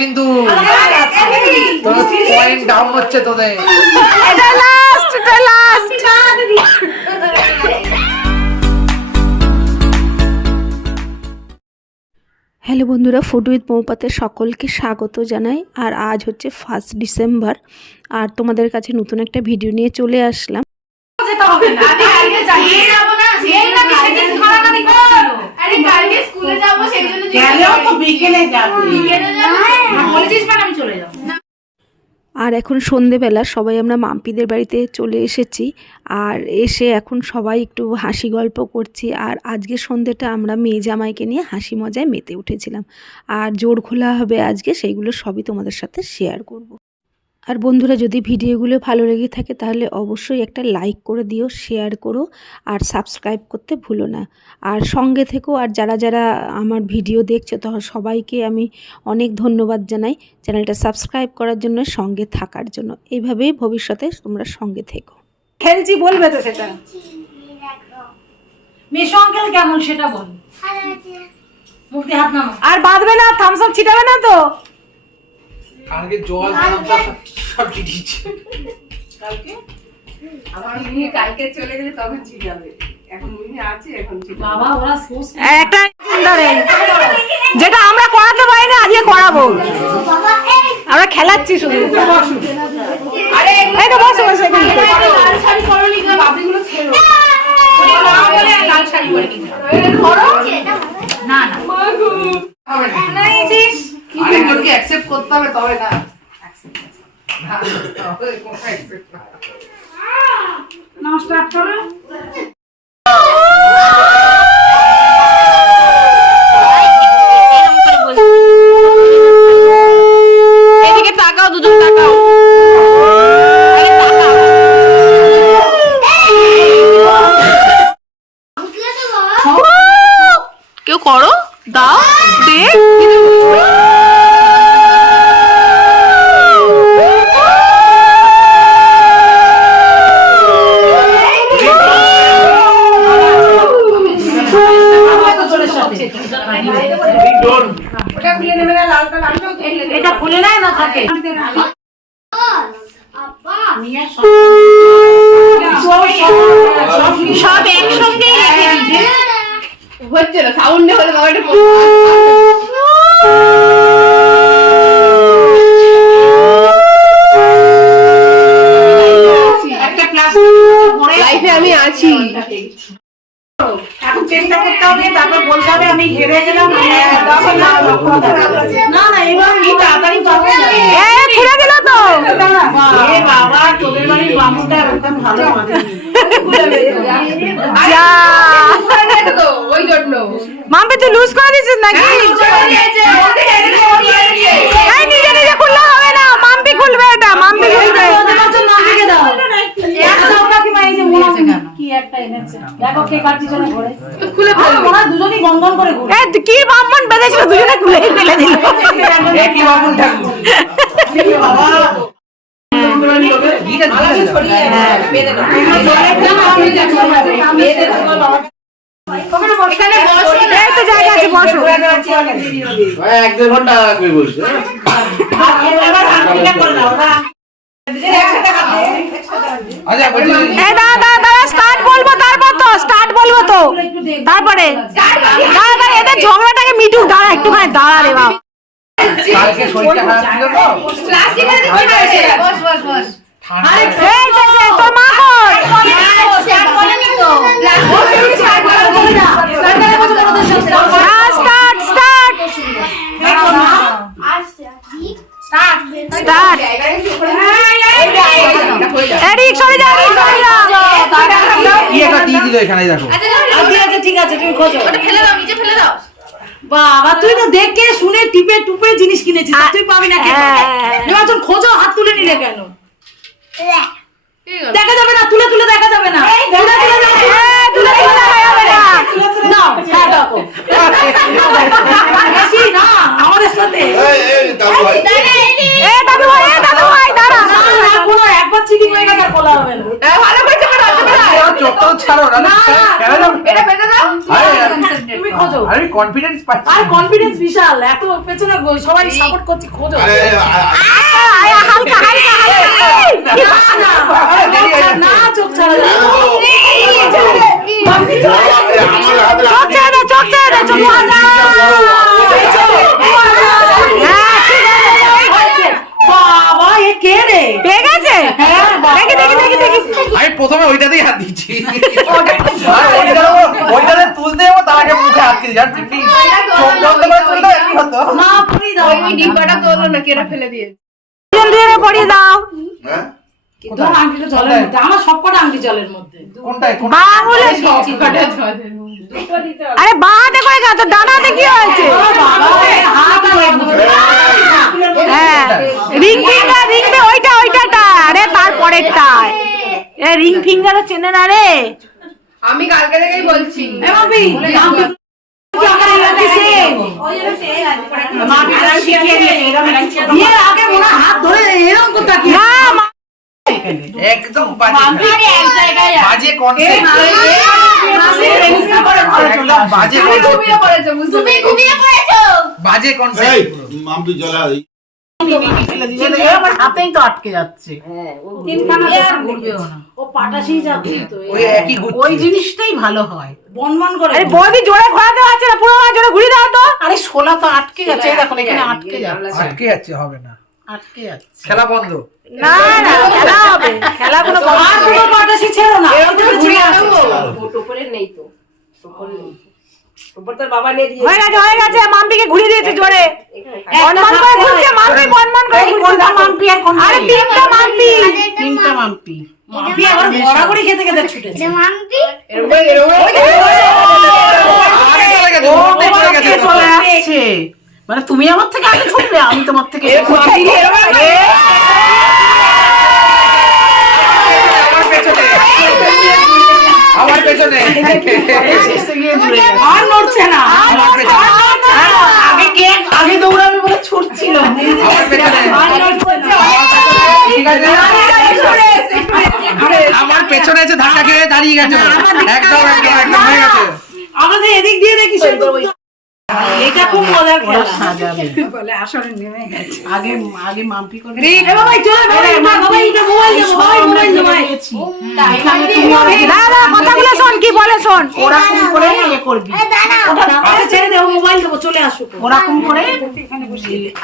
কিন্তু তোর point down হচ্ছে তোদের। এটা লাস্ট, এটা লাস্ট। হ্যালো বন্ধুরা, ফুড উইথ মৌপাতে সকলকে স্বাগত জানাই। আর আজ হচ্ছে 1 ডিসেম্বর, আর তোমাদের কাছে নতুন একটা ভিডিও নিয়ে চলে আসলাম। আর এখন সন্ধেবেলা সবাই আমরা মাম্পিদের বাড়িতে চলে এসেছি, আর এসে এখন সবাই একটু হাসি গল্প করছি। আর আজকে সন্ধেটা আমরা মেয়ে জামাইকে নিয়ে হাসি মজায় মেতে উঠেছিলাম। আর জোর খোলা হবে আজকে, সেইগুলো সবই তোমাদের সাথে শেয়ার করব। আর বন্ধুরা, যদি ভিডিওগুলো ভালো লেগে থাকে তাহলে অবশ্যই একটা লাইক করে দিও, শেয়ার করো, আর সাবস্ক্রাইব করতে ভুলো না। আর সঙ্গে থেকেও, আর যারা যারা আমার ভিডিও দেখছো তখন সবাইকে আমি অনেক ধন্যবাদ জানাই চ্যানেলটা সাবস্ক্রাইব করার জন্য, সঙ্গে থাকার জন্য। এইভাবেই ভবিষ্যতে তোমরা সঙ্গে থেকো। খেলছি বলবে তো সেটা। মিশু আঙ্কেল কেমন সেটা বল। মুখে হাত নামা। আর বাঁধবে না, থামস আপ ছিটাবে না তো? কালকে জল সব ছিটিয়েছে। কালকে আমার মেয়ে কালকে চলে গেলে তখন ছিটাবে। এখন মেয়ে আছে, এখন ছিটাবে। বাবা ওরা একটা ধরে যেটা আমরা করাতে পারি না আজকে করাবো। আমরা খেলাচ্ছি শুধু। আরে এই তো বসো বসো এখানে। লাল শাড়ি পরনি কেন? বাবলিগুলো ছেড়ো। ওরে মা বলে লাল শাড়ি পরে নিয়ে যাও। এই ধরো। না না মাগো হবে না। নাইছিস আরেকজনকে অ্যাকসেপ্ট করতে হবে তবে না। নাও স্টার্ট করো। এদিকে তাকাও, দুজন তাকাও। আরে তাকাও। কেউ করো, দাও, দে। ওটা খুলে নেবে না, লালটা লালটাও খেলে নেবে। এটা খুলে নাই না থাকে। সব একসঙ্গেই রেখে দিচ্ছে। হচ্ছে না, সাউন্ডে হলে বাবাটা একটা প্লাস্টিক লাইফে আমি আছি। এখন চেষ্টা করতে হবে, তারপর বলতে হবে আমি হেরে গেলাম। না না এবার কি তাড়াতাড়ি পাবে। খুলে দিল তো। এ বাবা, তোদের বাড়ির বামুনটা এরকম ভালো মানে। যা ওই জন্য মাম্পি তুই লুজ করে দিছিস নাকি? এই নিজে নিজে খুললে হবে না, মাম্পি খুলবে এটা, মাম্পি খুলবে। মাম্পিকে দাও। একটা ওটা কি মাইছে মনে কি একটা এনেছে। দেখো কে কার পিছনে ঘোরে। খুলে ফেলবে। ওরা দুজনেই গঙ্গন করে ঘোরে। এই কি বামন বেঁধেছিল, দুজনে খুলে ফেলে দিল। একই বাবুন ঠাকুর। বাবা গিটা আলাদা ছড়িয়ে বেঁধে দাও। বেঁধে দাও। এখানে বসো না। এই তো জায়গা আছে, বসো। 1-1.5 ঘন্টা লাগবে বলছে। আচ্ছা বলছি এই দাদা দাদা স্টার্ট বলবো, তারপর তো স্টার্ট বলবো তো, তারপরে দাদা এদের ঝগড়াটাকে মিটুক। দাঁড়া একটুখানি, দাঁড়া রে বাবা। কালকে শরীরটা খারাপ ছিল তো। প্লাস্টিকের দিকে বসে বস বস বস। এই যে যে তোর মা কই? স্টার্ট বলেনি তো। প্লাস্টিকের ছাড় বলে না। Start start start. এদিক সরে যা, এদিক সরে যা। কি একটা দিয়ে দিল এখানে দেখো। আচ্ছা ঠিক আছে, তুমি খোঁজো। ওটা ফেলে দাও, নিচে ফেলে দাও। বাবা তুই তো দেখে শুনে টিপে টুপে জিনিস কিনেছিস, তুই পাবি না কেন? এবার তোর খোঁজো, হাত তুলে নিলে কেন? দেখা যাবে না, তুলে তুলে দেখা যাবে না। তুলে তুলে দেখা যাবে না। নাও, হ্যাঁ ডাকো। আসি না আমাদের সাথে। এ দাদু ভাই, এ দাদু ভাই দাঁড়া। না না, কোনো একবার চিকিং হয়ে গেছে আর বলা হবে না। ভালো করে চেপে দাও, চেপে দাও। চত্বর ছাড়ো না। না, কেন যাও? এটা বেঁধে দাও। আরে তুমি তুমি খোঁজো। আরে কনফিডেন্স পাচ্ছি। আর কনফিডেন্স বিশাল, এত পেছনে সবাই সাপোর্ট করছে, খোঁজো। হালকা হালকা না, চোখ ছাড়া বাবা, এ কে রে? পেয়ে গেছে? আমি প্রথমে ওইটাতেই হাত দিচ্ছি, ওইটাতে তুলতে যাবো তার আগে মুখে হাত দিচ্ছি। আর ঠিক চোখ বন্ধ করে তুললে কি হতো? না, পুরি দাও। ওই ডিব্বাটা তোলো না, কেটে ফেলে দিয়ে। পড়িয়ে দাও। কোথায়? আংটিটা জলের মধ্যে, আমার সবকটা আংটি জলের মধ্যে। কোনটায়? আরে বাঁ হাতে করে গা, তো ডান হাতে কি হয়েছে? হ্যাঁ, রিং ফিঙ্গার, রিং দে, ওইটা আরে তারপরেরটা। এ রিং ফিঙ্গারে চেনে না রে। আমি কালকে থেকেই বলছি। এ মামি, আংটি কি আমার এই দিছে? মামি আর শিখিয়ে দিয়েছে, এরকম দিয়ে আগে মনে হাত ধরে এরকম করতে কি? না, একদম বাজে বাজে কনসেপ্ট, বাজে ঘুমিয়ে পড়েছো, তুমি ঘুমিয়ে পড়েছো। বাজে কনসেপ্ট। মামটি জ্বলা আমার হাতেই তো আটকে যাচ্ছে। ও পাটাশি যাচ্ছে তো, ওই একই ঘুরছে। ওই জিনিসটাই ভালো হয়, বনবন করে। আরে বৌদি জোরে ঘোরাতে হচ্ছে না, পুরো জোরে ঘুরিয়ে দাও তো। আরে শোলা তো আটকে যাচ্ছে, এই দেখো এখানে আটকে যাচ্ছে, আটকে যাচ্ছে, হবে না, আটকে যাচ্ছে। খেলা বন্ধ। না না, খেলা হবে, খেলা কোনো আর কোনো পাটাশি ছেড়ো না, ওই তো ঘুরিয়ে আসো। টোপরে নেই তো, টোপরে নেই, টোপর তোর বাবা নিয়ে দিয়ে হয়ে গেছে, মাম্পিকে ঘুরিয়ে দিয়েছে জোরে, বনবন করে ঘুরছে মাম্পি, বনবন করে ঘুরছে। মাম্পি আর কোন? আরে তিনটা মাম্পি, মাম্পি আবার গড়াগড়ি খেতে খেতে ছুটেছে। চলে আসছে, মানে তুমি আমার থেকে আগে ছুটবে, আমি তোমার থেকে আমার পেছনে আর নড়ছে না। আমার পেছনে আগে দৌড়াবে বলে ছুটছিল, আমার পেছনে আর নড়ছে না। ঠিক আছে, আমার পেছনে এসে ধাক্কা খেয়ে দাঁড়িয়ে গেছে, একদম হয়ে গেছে। আমাদের এদিক দিয়ে দেখি এটা খুব মজার খেলা। বলে আসলে নেমে গেছে, আগে মাম্পি করে এ বাবা চলে বাবা, এটা মোবাইল দেবো, মোবাইল দেবো। দাদা কথাগুলো শোন, কি বলে শোন। ওরকম করে ইয়ে করবি, ওটা ছেড়ে দেবো, মোবাইল দেবো, চলে আসো। ওরকম করে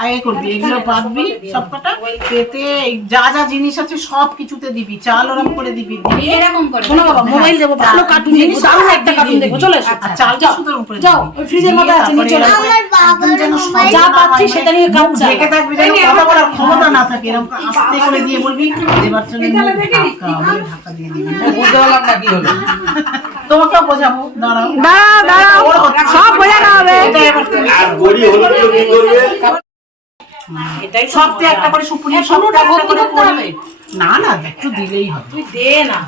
আগে করবি, এগুলো পাতবি সবকটা, পেতে যা যা জিনিস আছে সব কিছুতে দিবি, চাল ওরকম করে দিবি, এরকম করে। শোনো বাবা, মোবাইল দেবো, ভালো কার্টুন দেখবো, দারুণ একটা কার্টুন দেখবো, চলে এসো। চাল যাও যাও, ওই ফ্রিজের মধ্যে আছে, নিয়ে চলে আসো। যা পাচ্ছি সেটা নিয়ে কাজ ঢেকে থাকবি, যেন কথা বলার ক্ষমতা না থাকে, এরকম আস্তে করে দিয়ে বলবি এবার চলে ঢাকা দিয়ে দিবি। বুঝতে পারলাম না কি হলো। তোমাকেও বোঝাবো, দাঁড়াও সব বোঝানো হবে। আর গড়ি হলো কি করবে? এটাই সবতে একটা করে সুপুরি, সবটা ভর্তি করতে হবে। না না, একটু দিলেই হবে, তুই দে না।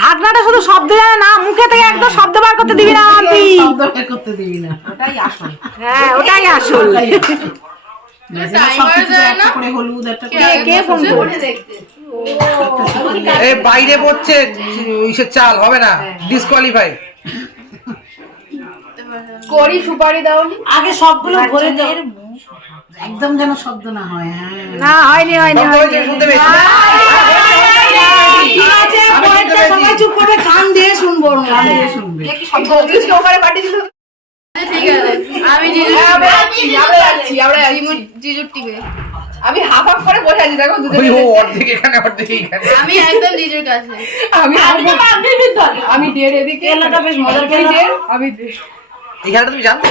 ঢাকনাটা শুধু শব্দ জানে না, মুখে থেকে একদম শব্দ বার করতে দিবি না, আমি শব্দ বার করতে দিবি না, ওটাই আসল। হ্যাঁ, ওটাই আসল। হলুদ একটা কে ফোন করছে? এই বাইরে পড়ছে সে, চাল হবে না, ডিসকোয়ালিফাই। করি সুপারি দাও, আগে সবগুলো ভরে দাও, একদম যেন শব্দ না হয়। না হয়নি শুনতে পেয়েছি। ঠিক আছে, সবাই চুপ করবে, কান দিয়ে শুনবো, কান দিয়ে শুনবে। ঠিক আছে, আমি জিজুর টিমে, আমি হাফ হাফ করে বসে আছি, দেখো ওই ও অর্ধেক এখানে অর্ধেক এখানে। আমি একদম জিজুর কাছে, আমি ডের এদিকে, এলাকা বেশ মজার খেলা। আমি এই খেলাটা তুমি জানতে?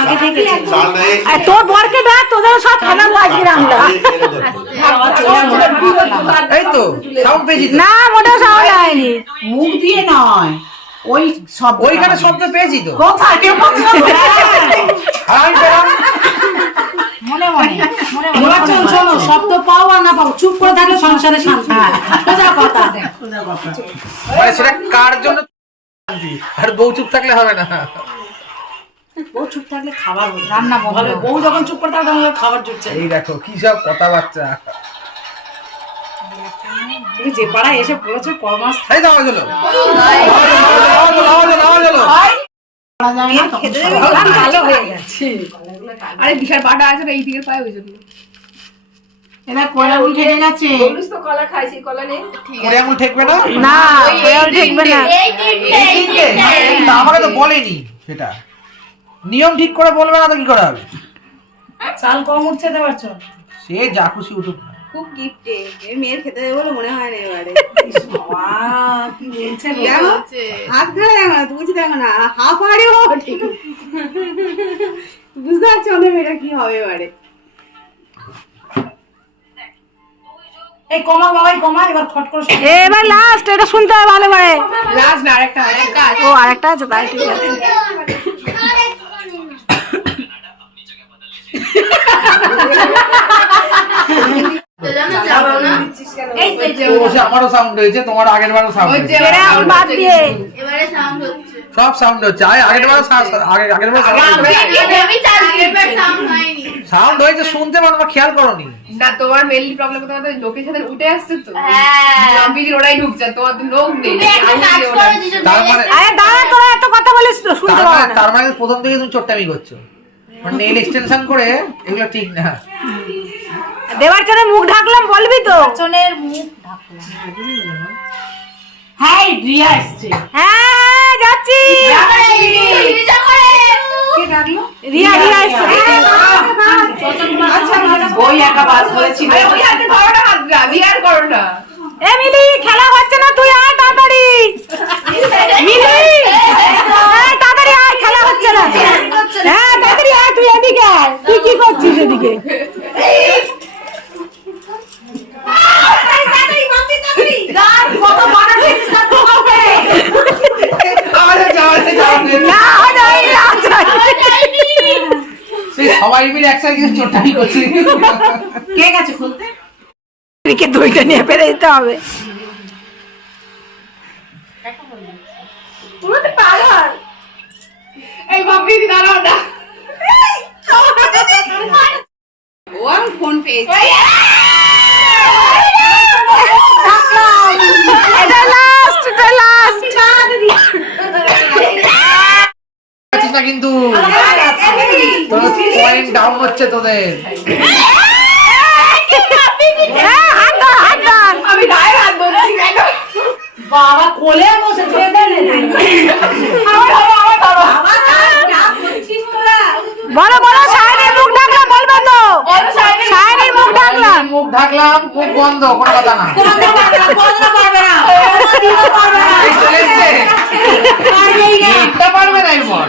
আগে থেকে চাল নেই। তোর বরকে দেখ, তোদের সব খেলা আজকে রান্না। এই তো সাউন্ড পেয়েছি তো। না, মোটা সাউন্ড হয়নি, মুখ দিয়ে নয়, ওই সব ওইখানে শব্দ পেয়েছি তো। কোথায় কেউ বলছে না? আর আমি পেলাম। নির্বাচন শোনো, শব্দ পাও আর না পাও, চুপ করে থাকলে সংসারে শান্তি। সোজা কথা। মানে সেটা কার জন্য শান্তি, আর বউ চুপ থাকলে হবে না। বউ চুপ থাকলে খাবার হবে, রান্না বন্ধ হবে। বউ যখন চুপ করে থাকবে তখন খাবার জুটছে। এই দেখো কি সব কথাবার্তা। তুমি যে পাড়ায় এসে পড়েছো, কমাস এই তো আওয়াজ হলো, আওয়াজ হলো, আওয়াজ হলো, আওয়াজ হলো, আওয়াজ করা যায় না তখন খেতে সবাই- দেবে ভালো হয়ে গেছে। আরে বিশাল বাটা আছে না এই দিকে পায় ওই জন্য। এরা কয়লা উল ঠেকে গেছে বলিস তো কলা খাইছি, কলা নেই। ওরে আঙুল ঠেকবে না? না দেখবে না। এই তিনটে? তা আমাকে তো বলেনি সেটা। নিয়ম ঠিক করে বলবে না তো কি করে হবে? চাল কম উঠছে তো পারছো। সে যা খুশি উঠুক। খুব গিফটে মেয়ের খেতে দেবে বলে মনে হয় না এবারে। কি বলছে হাত ধরে দেখো না, তুমি দেখো না হাফ আরে ও ঠিক বুঝতে পারছো ওদের মেয়েটা কি হবে এবারে। এই কমা বাবাই কমা, এবার খট করে এবার লাস্ট, এটা শুনতে হবে ভালো করে। লাস্ট না আরেকটা আছে। ও আরেকটা আছে, তাই ঠিক আছে। এই তো ও সে আমারও সাউন্ড হয়েছে, তোমার আগের বারও সাউন্ড হয়েছে। এটা এখন বাদ দিয়ে সব সাউন্ড হচ্ছে। আগের বারও আগের বারও সাউন্ড হয়েছে, শুনতে পারো না, খেয়াল করোনি। না তোমার মেইনলি প্রবলেম তোমাদের লোকের সাথে উঠে আসছে তো জম্বির ওরাই ঢুকছে, তোমার তো লোক নেই। তার মানে আরে দাঁড়া, তোরা এত কথা বলিস তো, শুনতে পাবো না। তার মানে প্রথম থেকে তুমি চোট্টামি করছো, মানে নেল এক্সটেনশন করে, এগুলো ঠিক না। দেবার জন্য মুখ ঢাকলাম বলবি তো? চনের মুখ ঢাকলা। হ্যাঁ রিয়া আসছে হ্যাঁ যাচ্ছি। কে ডাকলো? রিয়া রিয়া এসছে। আচ্ছা ওই একা বাস করেছিল আরে ওই হাতে ধরো না, হাত দিয়ে আর করো না। এ মিলি, খেলা হচ্ছে না, তুই আয় তাড়াতাড়ি। মিলি আয় তাড়াতাড়ি আয়, খেলা হচ্ছে না। হ্যাঁ তাড়াতাড়ি আয়, তুই এদিকে আয়। তুই কি করছিস এদিকে? কত বানা দিয়েছিস না তোমাকে। না যাইনি, না যাইনি। সেই সবাই মিলে একসাথে কিছু চোট্টামি করছে। কে গেছে খুলতে এদিকে দইটা নিয়ে ফেলে দিতে হবে। এই বাপি দাঁড়াও না। ও আমি ফোন পেয়েছি। এটা লাস্ট, এটা লাস্ট। আছিস না কিন্তু তোদের পয়েন্ট ডাউন হচ্ছে তোদের। হ্যাঁ হাত ধর, হাত ধর। আমি গায়ে হাত ধরছি কেন? বাবা কোলে বসে ধরে দেন বলো বলো, শাইনির মুখ ঢাকলাম বলবে তো? শাইনির মুখ ঢাকলাম। মুখ ঢাকলাম, মুখ বন্ধ, কোনো কথা না। এই চলে এসছে। এটা পারবে না এরপর।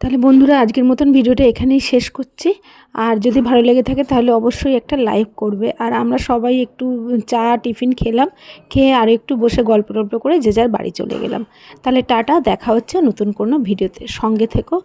তাহলে বন্ধুরা, আজকের মতন ভিডিওটা এখানেই শেষ করছি। আর যদি ভালো লেগে থাকে তাহলে অবশ্যই একটা লাইক করবে। আর আমরা সবাই একটু চা টিফিন খেলাম, খেয়ে আর একটু বসে গল্প টল্প করে যে যার বাড়ি চলে গেলাম। তাহলে টাটা, দেখা হচ্ছে নতুন কোনো ভিডিওতে। সঙ্গে থেকো,